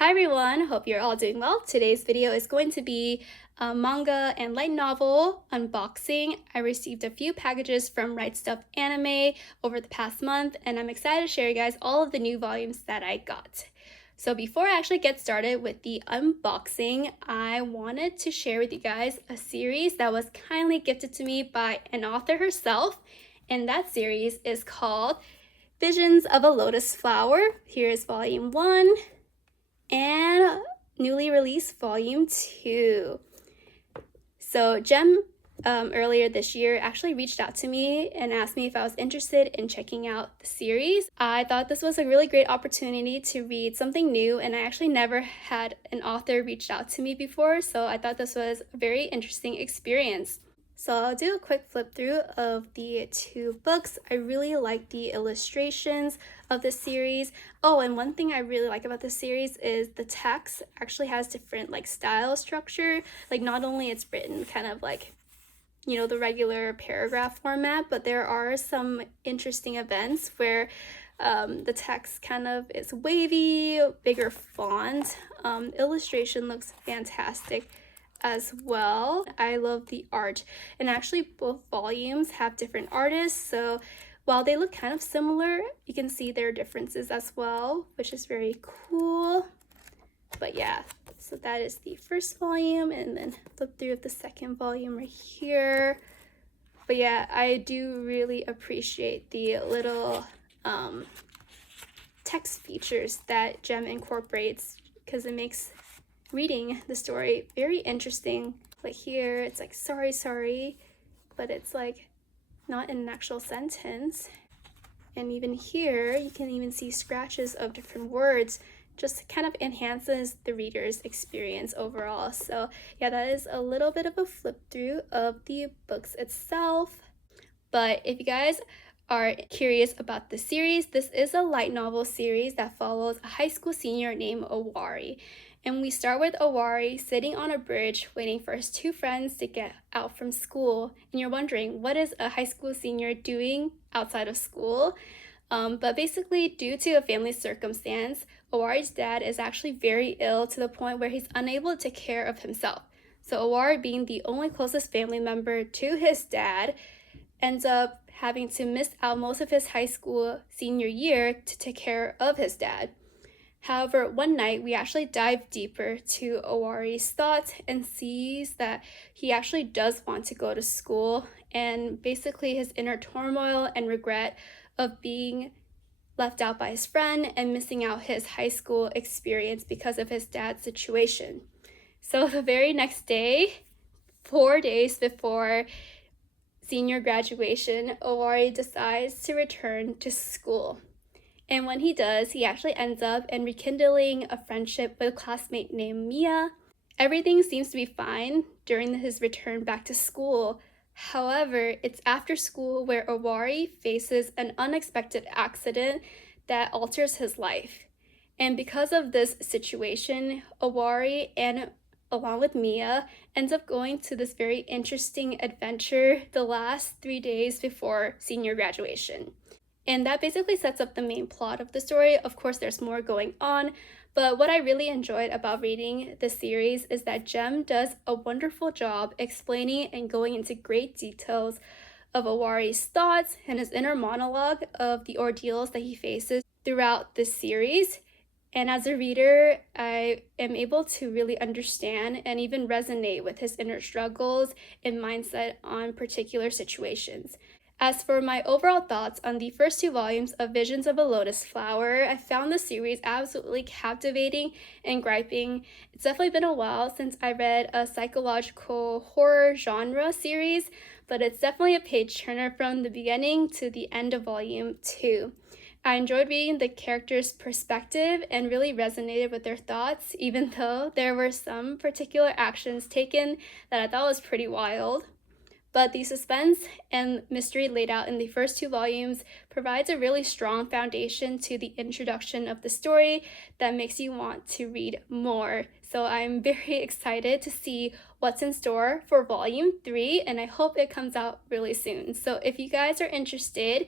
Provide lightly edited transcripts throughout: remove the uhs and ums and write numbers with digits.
Hi everyone, hope you're all doing well. Today's video is going to be a manga and light novel unboxing. I received a few packages from RightStufAnime over the past month, and I'm excited to share you guys all of the new volumes that I got. So before I actually get started with the unboxing, I wanted to share with you guys a series that was kindly gifted to me by an author herself, and that series is called Visions of a Lotus Flower. Here is volume 1. And newly released volume 2. So Jem earlier this year actually reached out to me and asked me if I was interested in checking out the series. I thought this was a really great opportunity to read something new, and I actually never had an author reach out to me before, so I thought this was a very interesting experience. So I'll do a quick flip through of the two books. I really like the illustrations of the series. Oh, and one thing I really like about this series is the text actually has different style structure. Not only it's written kind of the regular paragraph format, but there are some interesting events where the text kind of is wavy, bigger font. Illustration looks fantastic as well. I love the art, and actually both volumes have different artists, so while they look kind of similar, you can see their differences as well, which is very cool. But yeah, so that is the first volume, and then flip through of the second volume right here. But yeah, I do really appreciate the little text features that Jem incorporates, because it makes reading the story very interesting. Like here it's sorry, but it's not in an actual sentence, and even here you can even see scratches of different words. Just kind of enhances the reader's experience overall. So yeah, that is a little bit of a flip through of the books itself. But if you guys are curious about the series, this is a light novel series that follows a high school senior named Owari. And we start with Owari sitting on a bridge waiting for his two friends to get out from school. And you're wondering, what is a high school senior doing outside of school? But basically, due to a family circumstance, Owari's dad is actually very ill to the point where he's unable to take care of himself. So Owari, being the only closest family member to his dad, ends up having to miss out most of his high school senior year to take care of his dad. However, one night we actually dive deeper to Owari's thoughts and sees that he actually does want to go to school, and basically his inner turmoil and regret of being left out by his friend and missing out his high school experience because of his dad's situation. So the very next day, 4 days before senior graduation, Owari decides to return to school. And when he does, he actually ends up rekindling a friendship with a classmate named Mia. Everything seems to be fine during his return back to school. However, it's after school where Owari faces an unexpected accident that alters his life. And because of this situation, Owari, and along with Mia, ends up going to this very interesting adventure the last 3 days before senior graduation. And that basically sets up the main plot of the story. Of course, there's more going on, but what I really enjoyed about reading the series is that Jem does a wonderful job explaining and going into great details of Owari's thoughts and his inner monologue of the ordeals that he faces throughout this series. And as a reader, I am able to really understand and even resonate with his inner struggles and mindset on particular situations. As for my overall thoughts on the first 2 volumes of Visions of a Lotus Flower, I found the series absolutely captivating and gripping. It's definitely been a while since I read a psychological horror genre series, but it's definitely a page turner from the beginning to the end of volume 2. I enjoyed reading the characters' perspective and really resonated with their thoughts, even though there were some particular actions taken that I thought was pretty wild. But the suspense and mystery laid out in the first 2 volumes provides a really strong foundation to the introduction of the story that makes you want to read more. So I'm very excited to see what's in store for volume 3, and I hope it comes out really soon. So if you guys are interested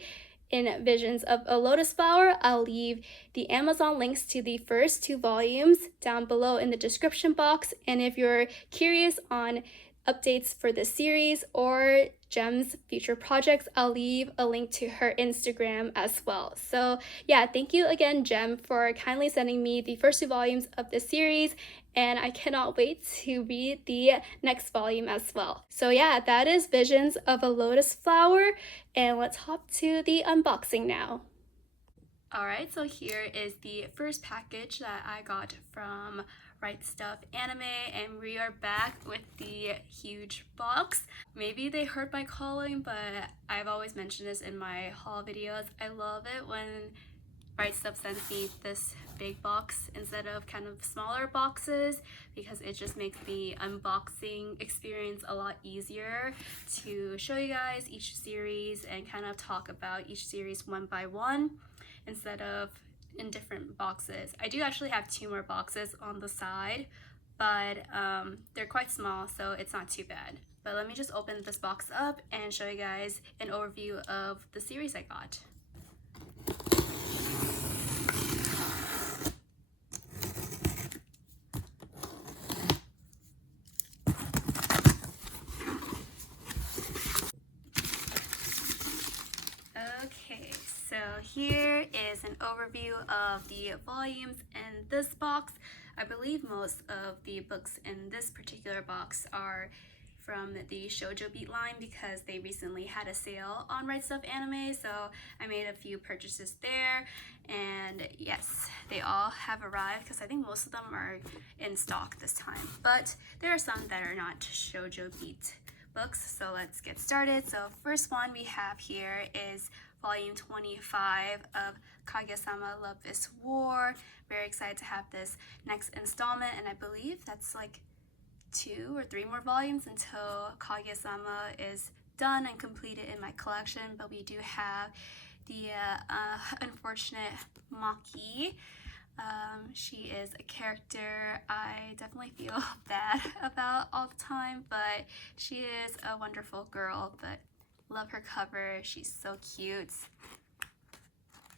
in Visions of a Lotus Flower. I'll leave the Amazon links to the first 2 volumes down below in the description box. And if you're curious on updates for the series or Gem's future projects, I'll leave a link to her Instagram as well. So yeah, thank you again, Gem, for kindly sending me the first 2 volumes of this series, and I cannot wait to read the next volume as well. So yeah, that is Visions of a Lotus Flower, and let's hop to the unboxing now. Alright, so here is the first package that I got from RightStufAnime, and we are back with the huge box. Maybe they heard my calling, but I've always mentioned this in my haul videos. I love it when RightStuff sends me this big box instead of kind of smaller boxes, because it just makes the unboxing experience a lot easier to show you guys each series and kind of talk about each series one by one instead of in different boxes. I do actually have 2 more boxes on the side, but they're quite small, so it's not too bad. But let me just open this box up and show you guys an overview of the series I got. Okay, so here is an overview of the volumes in this box. I believe most of the books in this particular box are from the Shoujo Beat line because they recently had a sale on RightStufAnime, so I made a few purchases there, and yes, they all have arrived because I think most of them are in stock this time, but there are some that are not Shoujo Beat books, so let's get started. So first one we have here is volume 25 of Kaguya-sama Love is War. Very excited to have this next installment, and I believe that's like 2 or 3 more volumes until Kaguya-sama is done and completed in my collection. But we do have the unfortunate Maki. She is a character I definitely feel bad about all the time, but she is a wonderful girl. But love her cover, she's so cute.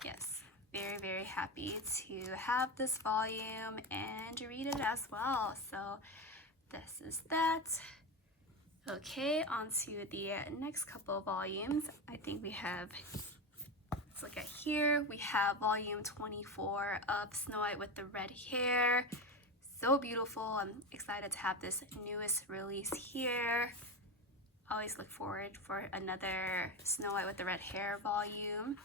Yes, very, very happy to have this volume and to read it as well. So this is that. Okay, on to the next couple of volumes. I think we have, let's look at here, we have volume 24 of Snow White with the red hair. So beautiful. I'm excited to have this newest release here. Always look forward for another Snow White with the red hair volume.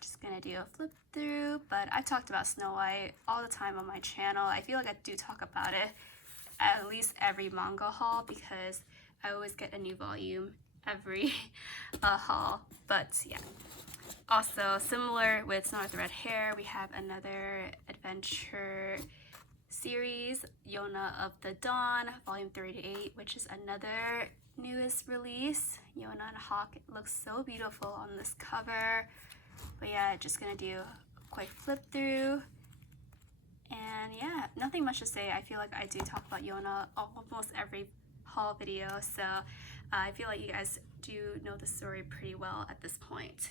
Just gonna do a flip through, but I've talked about Snow White all the time on my channel. I feel like I do talk about it at least every manga haul because I always get a new volume every haul. But yeah, also similar with Snow White with the red hair, we have another adventure series, Yona of the Dawn, volume 38, which is another newest release. Yona and Hawk, it looks so beautiful on this cover. But yeah, just gonna do a quick flip through. And yeah, nothing much to say. I feel like I do talk about Yona almost every haul video, so I feel like you guys do know the story pretty well at this point.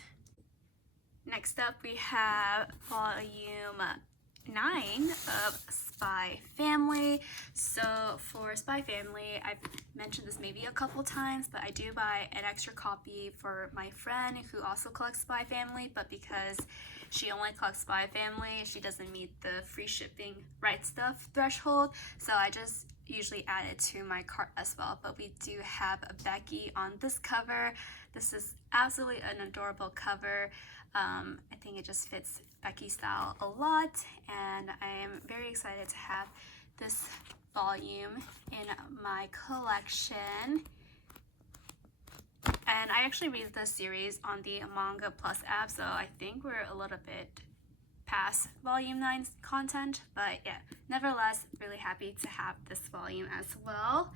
Next up, we have volume 9 of Spy Family. So for Spy Family, I've mentioned this maybe a couple times, but I do buy an extra copy for my friend who also collects Spy Family, but because she only collects Spy Family, she doesn't meet the free shipping Right Stuff threshold, so I just usually add it to my cart as well. But we do have a Becky on this cover. This is absolutely an adorable cover. I think it just fits Becky's style a lot, and I am very excited to have this volume in my collection. And I actually read this series on the Manga Plus app, so I think we're a little bit past volume 9's content, but yeah, nevertheless, really happy to have this volume as well.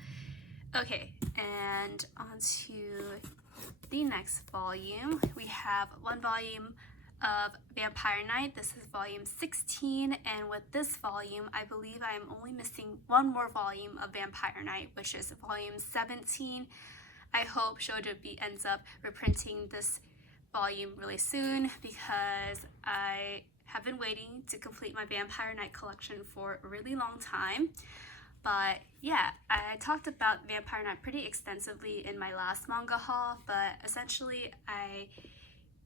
Okay, and on to the next volume. We have one volume of Vampire Knight. This is volume 16, and with this volume, I believe I am only missing one more volume of Vampire Knight, which is volume 17. I hope Shoujo Beat ends up reprinting this volume really soon because I have been waiting to complete my Vampire Knight collection for a really long time. But yeah, I talked about Vampire Knight pretty extensively in my last manga haul, but essentially I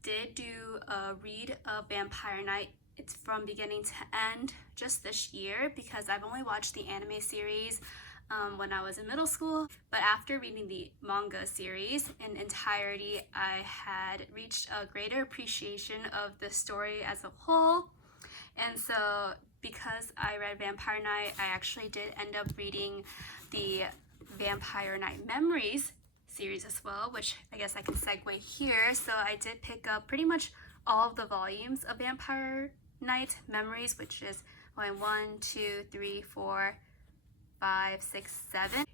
did do a read of Vampire Knight. It's from beginning to end just this year because I've only watched the anime series when I was in middle school. But after reading the manga series in entirety, I had reached a greater appreciation of the story as a whole. And so because I read Vampire Knight, I actually did end up reading the Vampire Knight Memories series as well, which I guess I can segue here. So I did pick up pretty much all of the volumes of Vampire Knight Memories, which is volume 1, 2, 3, 4, 5, 6, 7.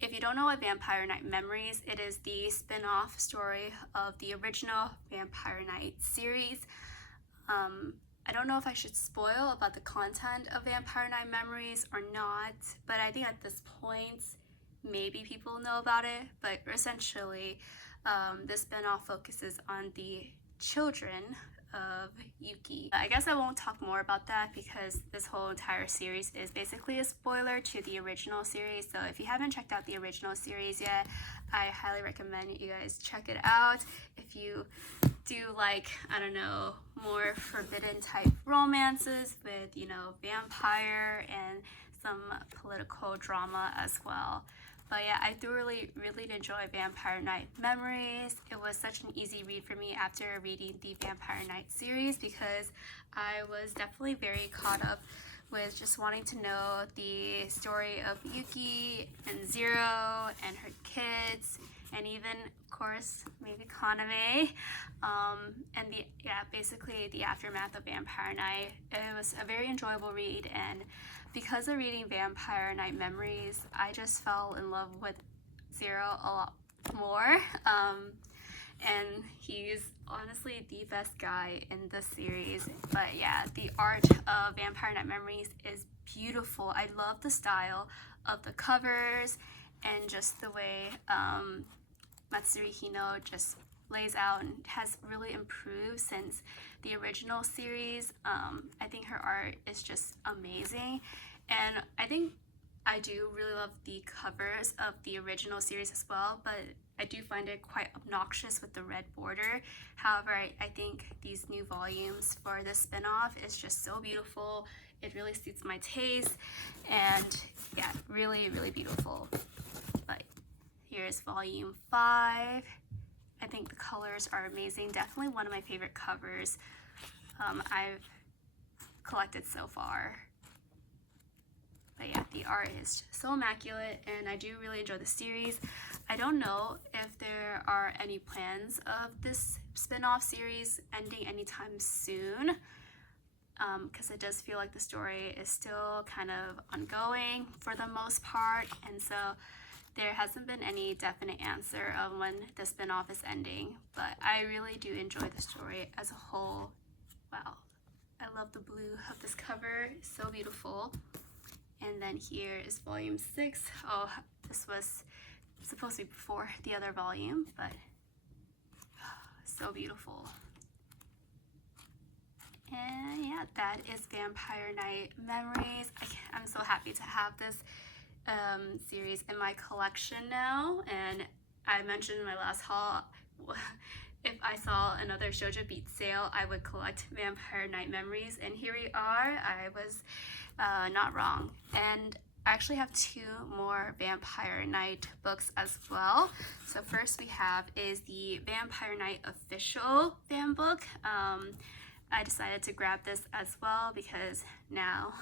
If you don't know what Vampire Knight Memories, it is the spin-off story of the original Vampire Knight series. I don't know if I should spoil about the content of Vampire Knight Memories or not, but I think at this point, maybe people know about it. But essentially, the spin-off focuses on the children of Yuki. I guess I won't talk more about that because this whole entire series is basically a spoiler to the original series. So if you haven't checked out the original series yet, I highly recommend you guys check it out. If you do like, I don't know, more forbidden type romances with, you know, vampire and some political drama as well. But yeah, I thoroughly really enjoy Vampire Knight Memories. It was such an easy read for me after reading the Vampire Knight series because I was definitely very caught up with just wanting to know the story of Yuki and Zero and her kids, and even, of course, maybe Kaname, and basically the aftermath of Vampire Knight. It was a very enjoyable read, and because of reading Vampire Knight Memories, I just fell in love with Zero a lot more, and he's honestly the best guy in the series. But yeah, the art of Vampire Knight Memories is beautiful. I love the style of the covers and just the way Matsuri Hino just lays out and has really improved since the original series. I think her art is just amazing, and I think I do really love the covers of the original series as well, but I do find it quite obnoxious with the red border. However, I think these new volumes for this spin-off is just so beautiful. It really suits my taste, and yeah, really, really beautiful. But here's volume 5. I think the colors are amazing. Definitely one of my favorite covers I've collected so far. But yeah, the art is so immaculate, and I do really enjoy the series. I don't know if there are any plans of this spin-off series ending anytime soon, because it does feel like the story is still kind of ongoing for the most part, and so there hasn't been any definite answer of when the spin-off is ending. But I really do enjoy the story as a whole. Wow, I love the blue of this cover, it's so beautiful. And then here is volume 6. Oh, this was supposed to be before the other volume, but so beautiful. And yeah, that is Vampire Knight Memories. I'm so happy to have this series in my collection now. And I mentioned in my last haul, if I saw another Shoujo Beat sale, I would collect Vampire Knight Memories, and here we are. I was not wrong. And I actually have 2 more Vampire Knight books as well. So first we have is the Vampire Knight official fan book. I decided to grab this as well because now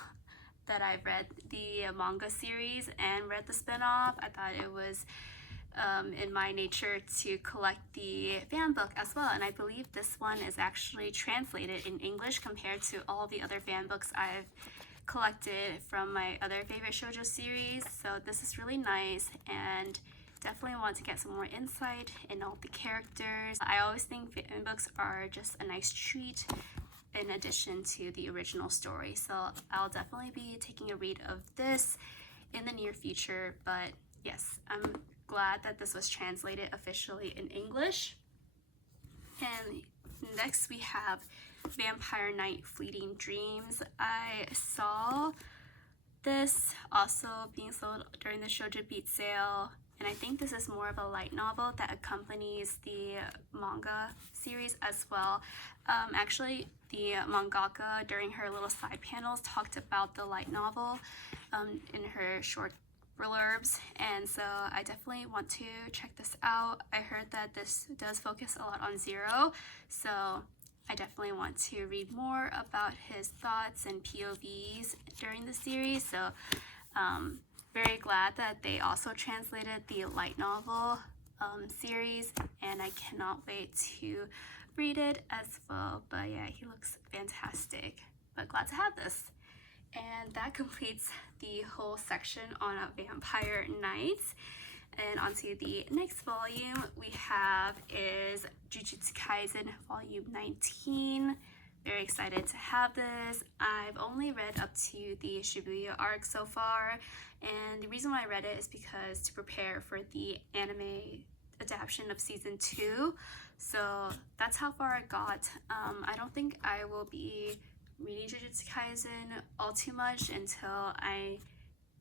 that I've read the manga series and read the spin-off, I thought it was in my nature to collect the fan book as well. And I believe this one is actually translated in English compared to all the other fan books I've collected from my other favorite shoujo series. So this is really nice, and definitely want to get some more insight in all the characters. I always think fan books are just a nice treat in addition to the original story. So I'll definitely be taking a read of this in the near future. But yes, I'm glad that this was translated officially in English. And next we have Vampire Knight Fleeting Dreams. I saw this also being sold during the Shoujo Beat sale, and I think this is more of a light novel that accompanies the manga series as well. Actually, the mangaka during her little side panels talked about the light novel in her short blurbs, and so I definitely want to check this out. I heard that this does focus a lot on Zero, so I definitely want to read more about his thoughts and POVs during the series. So very glad that they also translated the light novel series, and I cannot wait to read it as well. But yeah, he looks fantastic, but glad to have this. And that completes the whole section on Vampire Knights. And onto the next volume we have is Jujutsu Kaisen volume 19. Very excited to have this. I've only read up to the Shibuya arc so far, and the reason why I read it is because to prepare for the anime adaptation of season 2. So that's how far I got. I don't think I will be reading Jujutsu Kaisen all too much until I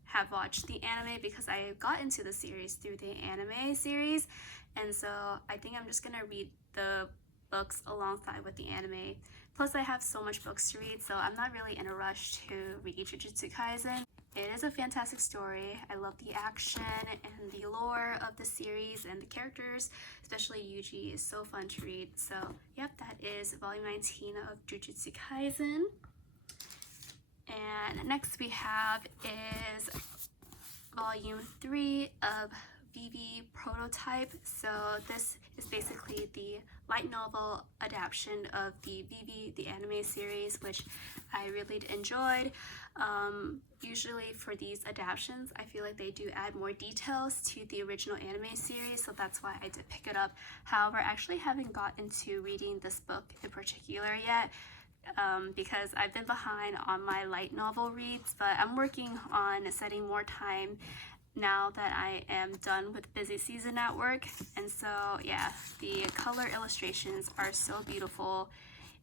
have watched the anime, because I got into the series through the anime series, and so I think I'm just gonna read the books alongside with the anime. Plus I have so much books to read, so I'm not really in a rush to read Jujutsu Kaisen. It is a fantastic story. I love the action and the lore of the series, and the characters, especially Yuji, is so fun to read. So yep, that is volume 19 of Jujutsu Kaisen. And next we have is volume 3 of Vivy Prototype. So this is basically the light novel adaptation of the Vivy, the anime series, which I really enjoyed. Usually for these adaptations, I feel like they do add more details to the original anime series, so that's why I did pick it up. However, I actually haven't gotten to reading this book in particular yet, because I've been behind on my light novel reads, but I'm working on setting more time now that I am done with busy season at work. And so yeah, the color illustrations are so beautiful,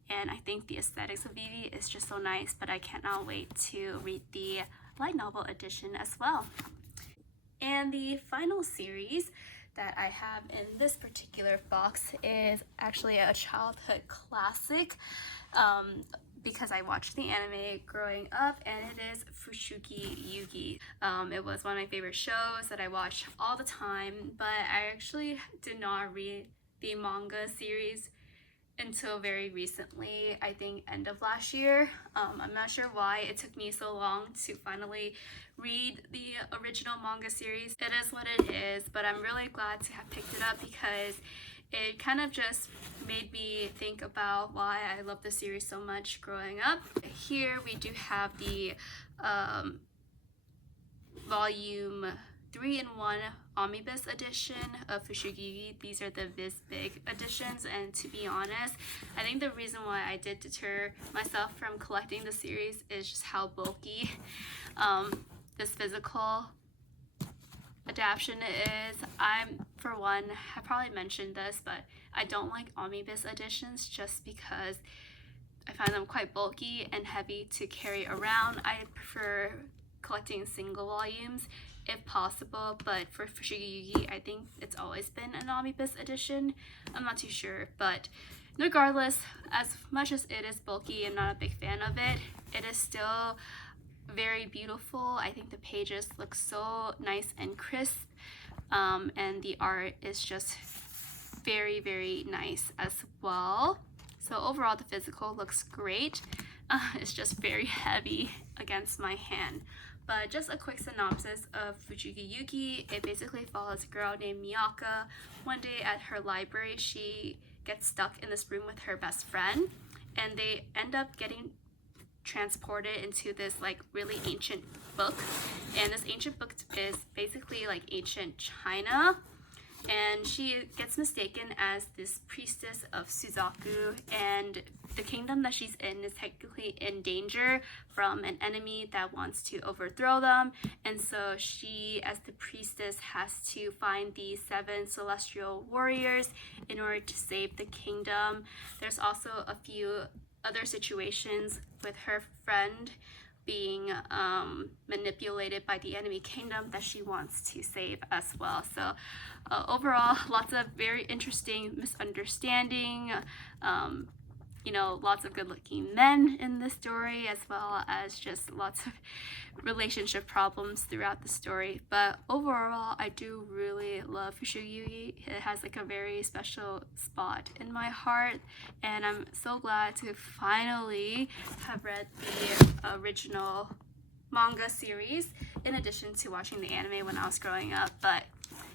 and I think the aesthetics of Vivy is just so nice, but I cannot wait to read the light novel edition as well. And the final series that I have in this particular box is actually a childhood classic, because I watched the anime growing up, and it is Fushigi Yugi. It was one of my favorite shows that I watched all the time, but I actually did not read the manga series until very recently, I think end of last year. I'm not sure why it took me so long to finally read the original manga series. It is what it is, but I'm really glad to have picked it up, because it kind of just made me think about why I love the series so much growing up. Here we do have the volume 3-in-1 omnibus edition of Fushigi Yugi. These are the Viz Big editions, and to be honest, I think the reason why I did deter myself from collecting the series is just how bulky this physical adaptation is. I'm, for one, have probably mentioned this, but I don't like omnibus editions just because I find them quite bulky and heavy to carry around. I prefer collecting single volumes if possible, but for Fushigi Yugi, I think it's always been an omnibus edition. I'm not too sure, but regardless, as much as it is bulky and not a big fan of it, it is still very beautiful. I think the pages look so nice and crisp, and the art is just very, very nice as well. So overall, the physical looks great. It's just very heavy against my hand. But just a quick synopsis of Fushigi Yugi. It basically follows a girl named Miyaka. One day at her library, she gets stuck in this room with her best friend, and they end up getting transported into this like really ancient book. And this ancient book is basically like ancient China, and she gets mistaken as this priestess of Suzaku, and the kingdom that she's in is technically in danger from an enemy that wants to overthrow them, and so she, as the priestess, has to find the 7 celestial warriors in order to save the kingdom. There's also a few other situations with her friend being manipulated by the enemy kingdom that she wants to save as well. So overall, lots of very interesting misunderstanding, you know, lots of good-looking men in the story, as well as just lots of relationship problems throughout the story. But overall, I do really love Fushigi Yugi. It has like a very special spot in my heart, and I'm so glad to finally have read the original manga series in addition to watching the anime when I was growing up. But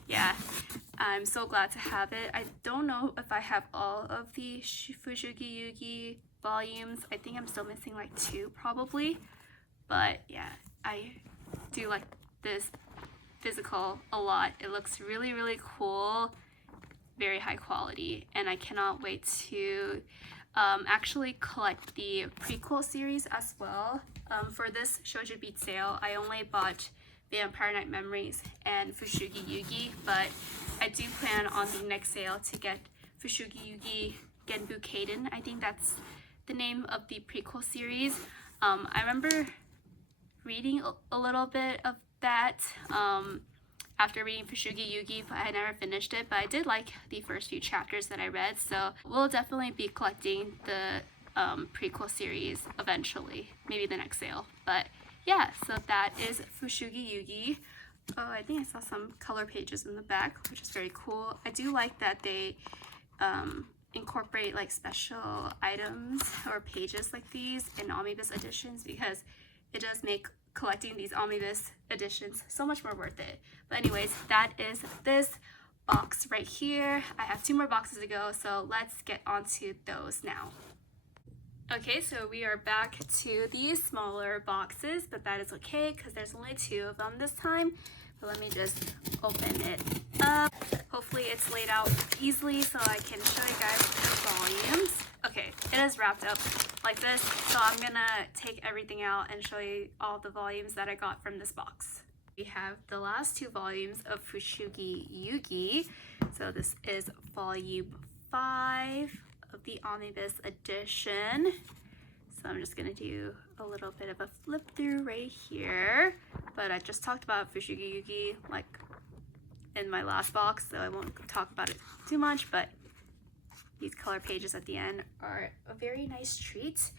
yeah, I'm so glad to have it. I don't know if I have all of the Fushigi Yugi volumes. I think I'm still missing like 2 probably. But yeah, I do like this physical a lot. It looks really, really cool, very high quality, and I cannot wait to actually collect the prequel series as well. For this Shoujo Beat sale, I only bought Vampire Night Memories and Fushigi Yugi, but I do plan on the next sale to get Fushigi Yugi Genbu Kaiden. I think that's the name of the prequel series. I remember reading a little bit of that after reading Fushigi Yugi, but I never finished it. But I did like the first few chapters that I read, so we'll definitely be collecting the prequel series eventually, maybe the next sale. But yeah, so that is Fushigi Yugi. Oh, I think I saw some color pages in the back, which is very cool. I do like that they incorporate like special items or pages like these in omnibus editions, because it does make collecting these omnibus editions so much more worth it. But anyways, that is this box right here. I have 2 more boxes to go, so let's get onto those now. Okay, so we are back to these smaller boxes, but that is okay because there's only 2 of them this time. But let me just open it up. Hopefully it's laid out easily so I can show you guys the volumes. Okay, it is wrapped up like this, so I'm gonna take everything out and show you all the volumes that I got from this box. We have the last 2 volumes of Fushigi Yugi. So this is volume 5 of the omnibus edition. So I'm just gonna do a little bit of a flip through right here, but I just talked about Fushigi Yugi like in my last box, so I won't talk about it too much, but these color pages at the end are a very nice treat.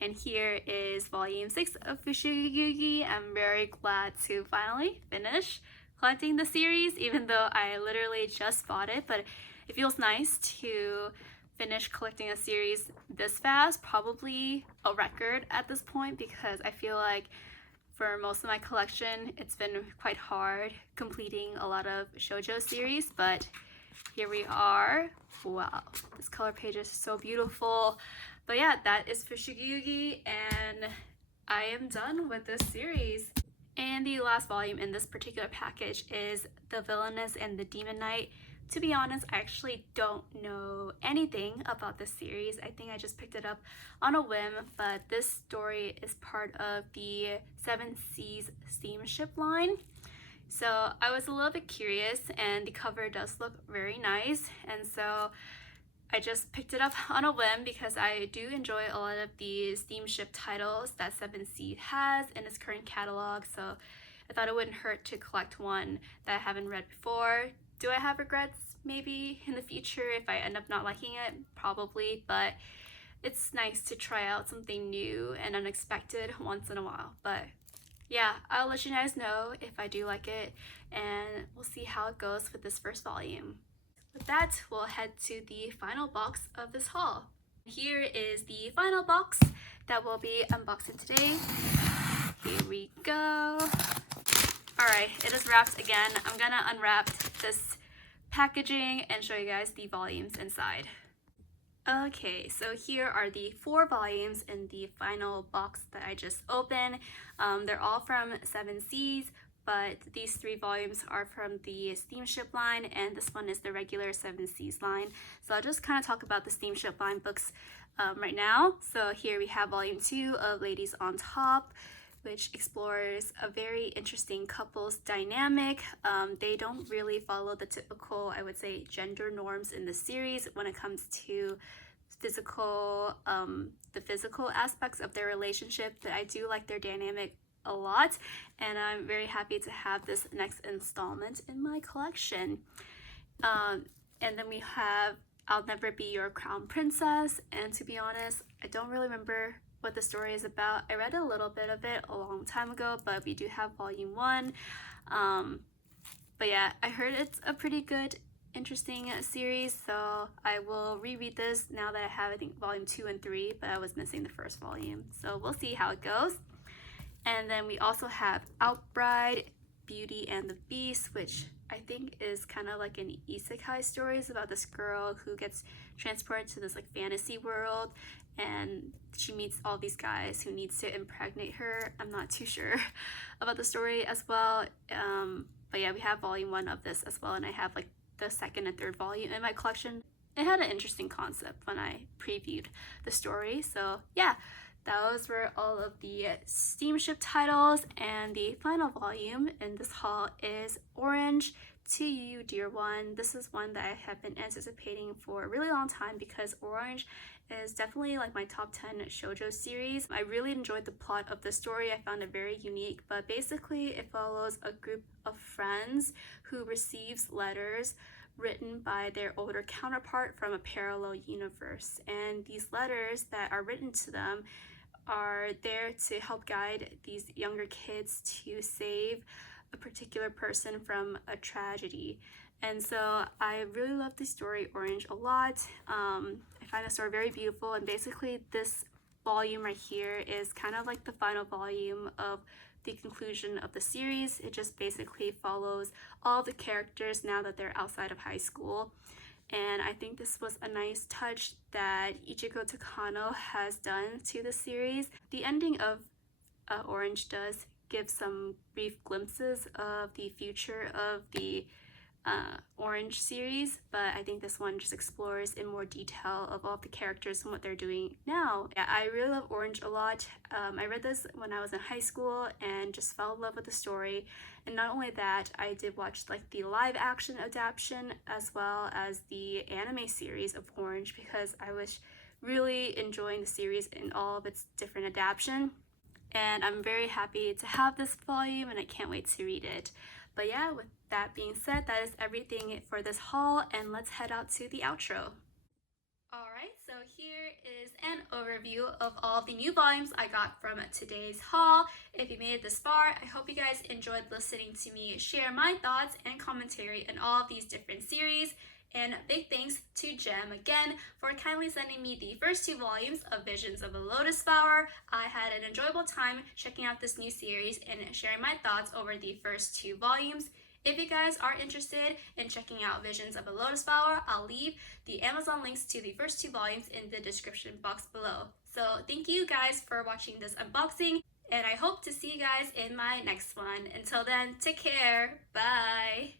And here is volume 6 of Fushigi Yugi. I'm very glad to finally finish collecting the series, even though I literally just bought it, but it feels nice to finish collecting a series this fast. Probably a record at this point, because I feel like for most of my collection it's been quite hard completing a lot of shoujo series, but here we are. Wow, this color page is so beautiful. But yeah, that is Fushigi Yugi, and I am done with this series. And the last volume in this particular package is the Villainess and the Demon Knight. To be honest, I actually don't know anything about this series. I think I just picked it up on a whim, but this story is part of the 7 Seas steamship line. So I was a little bit curious, and the cover does look very nice, and so I just picked it up on a whim because I do enjoy a lot of the steamship titles that 7 Seas has in its current catalog, so I thought it wouldn't hurt to collect one that I haven't read before. Do I have regrets? Maybe in the future if I end up not liking it, probably, but it's nice to try out something new and unexpected once in a while. But yeah, I'll let you guys know if I do like it, and we'll see how it goes with this first volume. With that, we'll head to the final box of this haul. Here is the final box that we'll be unboxing today. Here we go. Alright, it is wrapped again. I'm gonna unwrap this packaging and show you guys the volumes inside. Okay, so here are the 4 volumes in the final box that I just opened. They're all from 7 Seas, but these 3 volumes are from the Steamship line, and this one is the regular 7 Seas line. So I'll just kind of talk about the Steamship line books right now. So here we have volume 2 of Ladies on Top, which explores a very interesting couples dynamic. They don't really follow the typical, I would say, gender norms in the series when it comes to physical, the physical aspects of their relationship, but I do like their dynamic a lot, and I'm very happy to have this next installment in my collection. And then we have I'll Never Be Your Crown Princess, and to be honest, I don't really remember what the story is about. I read a little bit of it a long time ago, but we do have volume 1. But yeah, I heard it's a pretty good, interesting series, so I will reread this now that I have, I think, volume 2 and 3, but I was missing the first volume, so we'll see how it goes. And then we also have Outbride, Beauty and the Beast, which I think is kind of like an isekai story. It's about this girl who gets transported to this like fantasy world, and she meets all these guys who needs to impregnate her. I'm not too sure about the story as well. But yeah, we have volume 1 of this as well, and I have like the 2nd and 3rd volume in my collection. It had an interesting concept when I previewed the story. So yeah, those were all of the Steamship titles, and the final volume in this haul is Orange to You, Dear One. This is one that I have been anticipating for a really long time because Orange is definitely like my top 10 shoujo series. I really enjoyed the plot of the story. I found it very unique, but basically it follows a group of friends who receives letters written by their older counterpart from a parallel universe, and these letters that are written to them are there to help guide these younger kids to save a particular person from a tragedy. And so I really love the story Orange a lot. I find the story very beautiful, and basically this volume right here is kind of like the final volume of the conclusion of the series. It just basically follows all the characters now that they're outside of high school. And I think this was a nice touch that Ichigo Takano has done to the series. The ending of Orange does give some brief glimpses of the future of the Orange series, but I think this one just explores in more detail of all the characters and what they're doing now. Yeah, I really love Orange a lot. I read this when I was in high school and just fell in love with the story. And not only that, I did watch like the live action adaptation as well as the anime series of Orange because I was really enjoying the series in all of its different adaptation. And I'm very happy to have this volume, and I can't wait to read it. But yeah, with that being said, that is everything for this haul, and let's head out to the outro. Alright, so here is an overview of all the new volumes I got from today's haul. If you made it this far, I hope you guys enjoyed listening to me share my thoughts and commentary on all of these different series. And big thanks to Jem again for kindly sending me the first 2 volumes of Visions of a Lotus Flower. I had an enjoyable time checking out this new series and sharing my thoughts over the first 2 volumes. If you guys are interested in checking out Visions of a Lotus Flower, I'll leave the Amazon links to the first 2 volumes in the description box below. So thank you guys for watching this unboxing, and I hope to see you guys in my next one. Until then, take care. Bye!